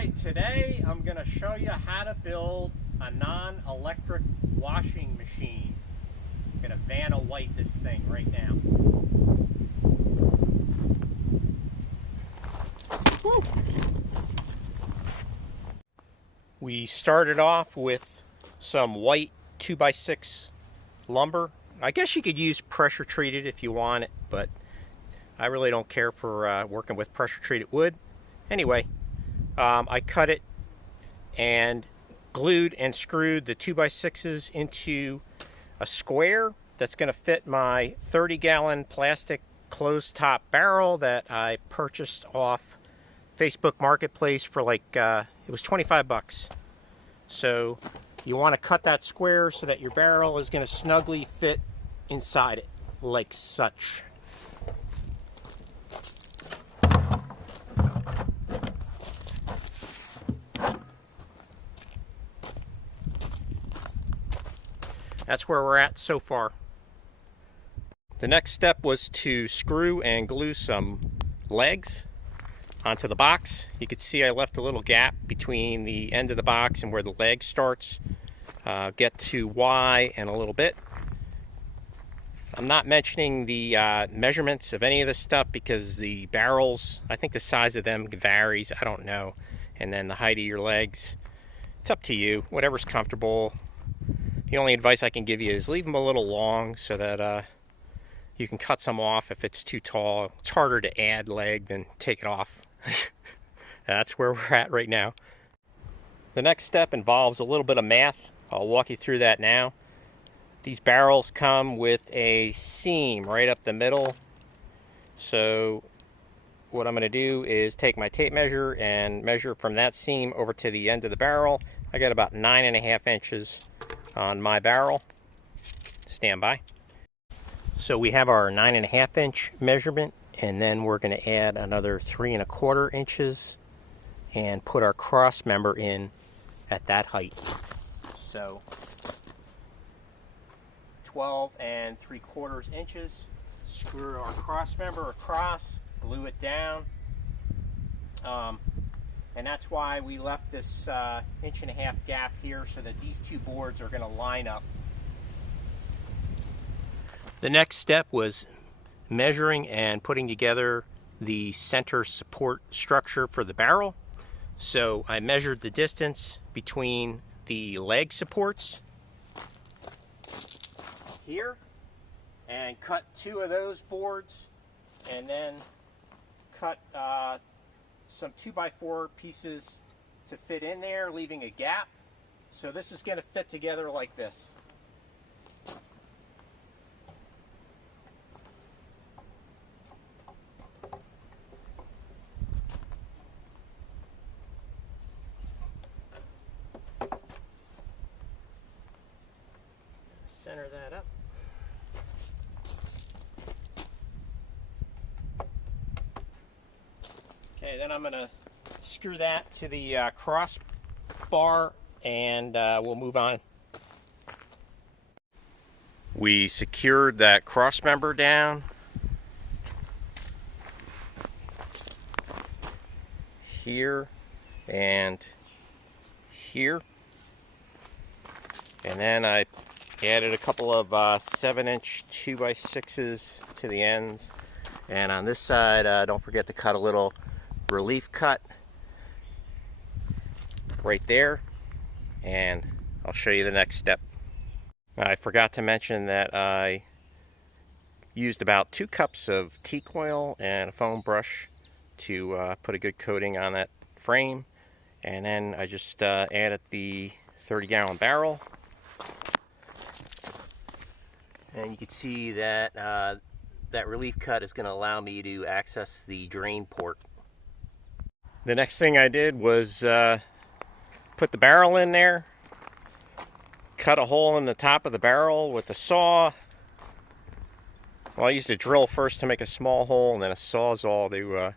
Alright, today I'm going to show you how to build a non-electric washing machine. I'm going to Vanna White this thing right now. Woo. We started off with some white 2x6 lumber. I guess you could use pressure treated if you want it, but I really don't care for working with pressure treated wood. Anyway, I cut it and glued and screwed the 2x6s into a square that's going to fit my 30-gallon plastic closed-top barrel that I purchased off Facebook Marketplace for like, it was 25 bucks. So you want to cut that square so that your barrel is going to snugly fit inside it, like such. That's where we're at so far. The next step was to screw and glue some legs onto the box. You could see I left a little gap between the end of the box and where the leg starts. Get to why in a little bit. I'm not mentioning the measurements of any of this stuff because the barrels, I think the size of them varies, I don't know. And then the height of your legs, it's up to you, whatever's comfortable. The only advice I can give you is leave them a little long so that you can cut some off if it's too tall. It's harder to add leg than take it off. That's where we're at right now. The next step involves a little bit of math. I'll walk you through that now. These barrels come with a seam right up the middle. So what I'm going to do is take my tape measure and measure from that seam over to the end of the barrel. I got about 9.5 inches on my barrel. Stand by. So we have our 9.5 inch measurement, and then we're going to add another 3.25 inches and put our cross member in at that height. So 12.75 inches. Screw our cross member across, glue it down. And that's why we left this 1.5 inch gap here so that these two boards are going to line up. The next step was measuring and putting together the center support structure for the barrel. So I measured the distance between the leg supports here and cut 2 of those boards, and then cut some 2x4 pieces to fit in there, leaving a gap. So this is going to fit together like this. Center that up. Okay, then I'm going to screw that to the crossbar, and we'll move on. We secured that cross member down here and here, and then I added a couple of 7-inch 2x6s to the ends, and on this side don't forget to cut a little relief cut right there, and I'll show you the next step. I forgot to mention that I used about 2 cups of teak oil and a foam brush to put a good coating on that frame, and then I just added the 30-gallon barrel, and you can see that that relief cut is going to allow me to access the drain port. The next thing I did was put the barrel in there, cut a hole in the top of the barrel with a saw. Well, I used a drill first to make a small hole, and then a sawzall to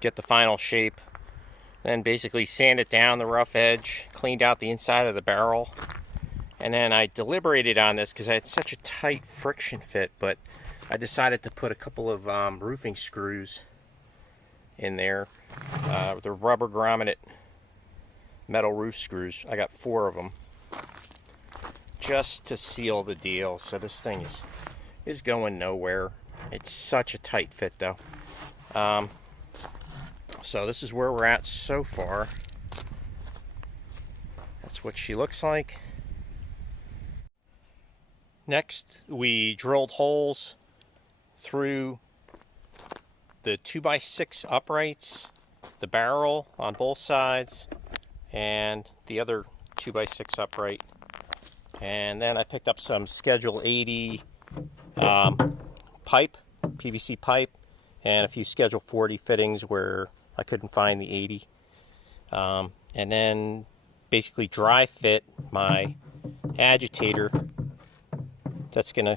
get the final shape. Then basically sand it down the rough edge, cleaned out the inside of the barrel. And then I deliberated on this because I had such a tight friction fit, but I decided to put a couple of roofing screws in there. The rubber grommet metal roof screws. I got 4 of them just to seal the deal. So this thing is going nowhere. It's such a tight fit though. So this is where we're at so far. That's what she looks like. Next, we drilled holes through the 2x6 uprights, the barrel on both sides, and the other 2x6 upright. And then I picked up some Schedule 80 pipe, PVC pipe, and a few Schedule 40 fittings where I couldn't find the 80. And then basically dry fit my agitator that's going to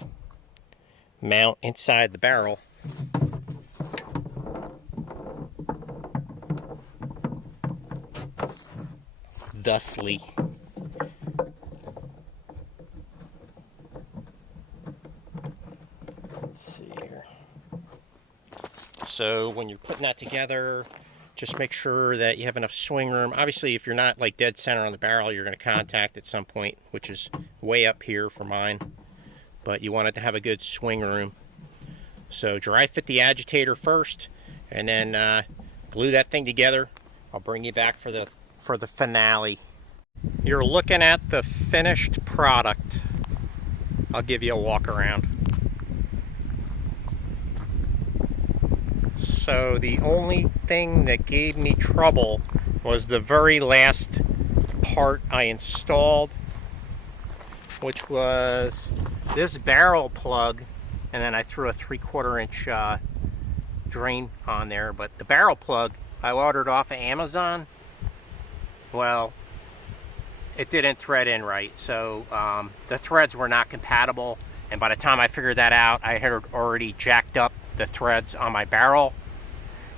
mount inside the barrel. Thusly. Let's see here. So when you're putting that together, just make sure that you have enough swing room. Obviously, if you're not like dead center on the barrel, you're going to contact at some point, which is way up here for mine. But you want it to have a good swing room. So dry fit the agitator first, and then glue that thing together. I'll bring you back for the finale. You're looking at the finished product. I'll give you a walk around. So the only thing that gave me trouble was the very last part I installed, which was this barrel plug, and then I threw a 3/4 inch drain on there. But the barrel plug I ordered off of Amazon. Well, it didn't thread in right, so the threads were not compatible, and by the time I figured that out, I had already jacked up the threads on my barrel,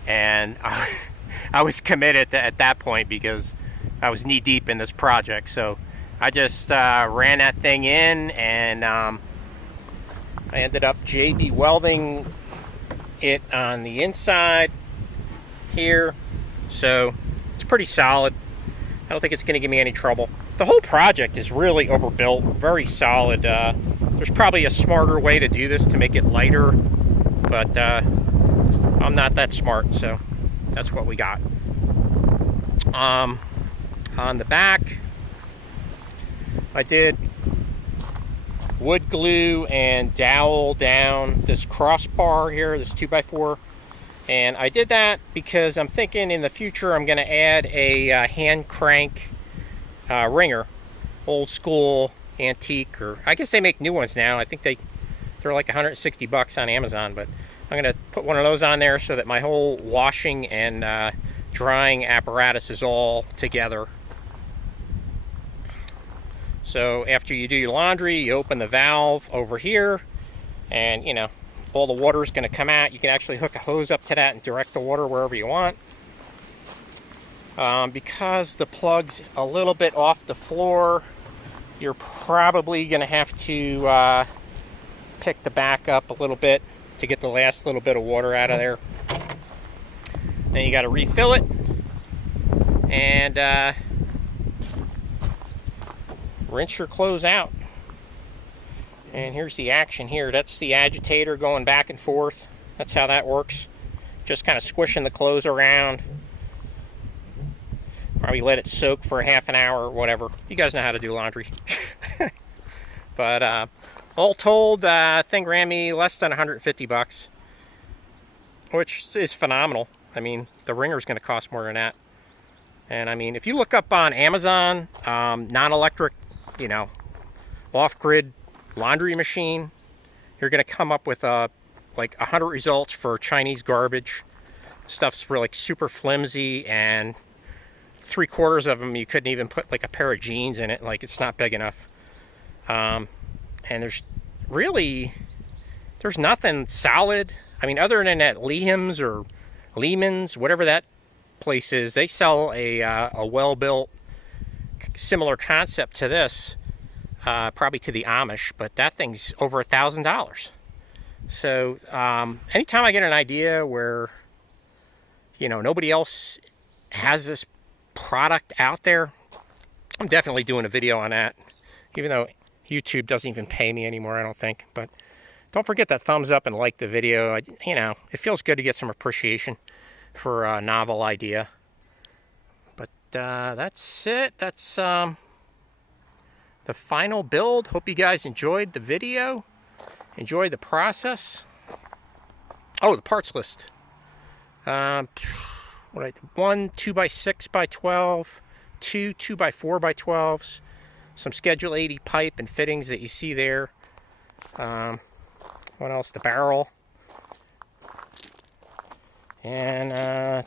and I was committed at that point because I was knee deep in this project. So I just ran that thing in, and I ended up JB welding it on the inside here, so it's pretty solid. I don't think it's going to give me any trouble. The whole project is really overbuilt, very solid. There's probably a smarter way to do this to make it lighter, but I'm not that smart, so that's what we got. On the back, I did wood glue and dowel down this crossbar here, this 2x4. And I did that because I'm thinking in the future I'm going to add a hand crank ringer, old school, antique, or I guess they make new ones now. I think they're like 160 bucks on Amazon, but I'm going to put one of those on there so that my whole washing and drying apparatus is all together. So after you do your laundry, you open the valve over here, and you know, all the water is going to come out. You can actually hook a hose up to that and direct the water wherever you want. Because the plug's a little bit off the floor, you're probably going to have to pick the back up a little bit to get the last little bit of water out of there. Then you got to refill it and rinse your clothes out. And here's the action here. That's the agitator going back and forth. That's how that works. Just kind of squishing the clothes around. Probably let it soak for half an hour or whatever. You guys know how to do laundry. But all told, thing ran me less than 150 bucks, which is phenomenal. I mean, the ringer's going to cost more than that. And I mean, if you look up on Amazon, non-electric, you know, off-grid laundry machine, you're going to come up with like 100 results for Chinese garbage. Stuff's really like super flimsy, and 3/4 of them you couldn't even put like a pair of jeans in it. Like, it's not big enough. And there's nothing solid. I mean, other than at Lehman's or Lehman's, whatever that place is, they sell a well-built similar concept to this. Probably to the Amish, but that thing's over $1,000. So anytime I get an idea where, you know, nobody else has this product out there, I'm definitely doing a video on that, even though YouTube doesn't even pay me anymore, I don't think. But don't forget that thumbs up and like the video. You know, it feels good to get some appreciation for a novel idea. But that's it. That's the final build. Hope you guys enjoyed the video. Enjoyed the process. Oh, the parts list. One 2x6x12, two 2x4x12s, some Schedule 80 pipe and fittings that you see there. What else? The barrel. And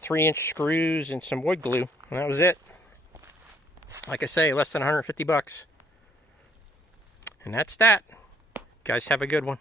3-inch screws and some wood glue. And that was it. Like I say, less than 150 bucks. And that's that. Guys, have a good one.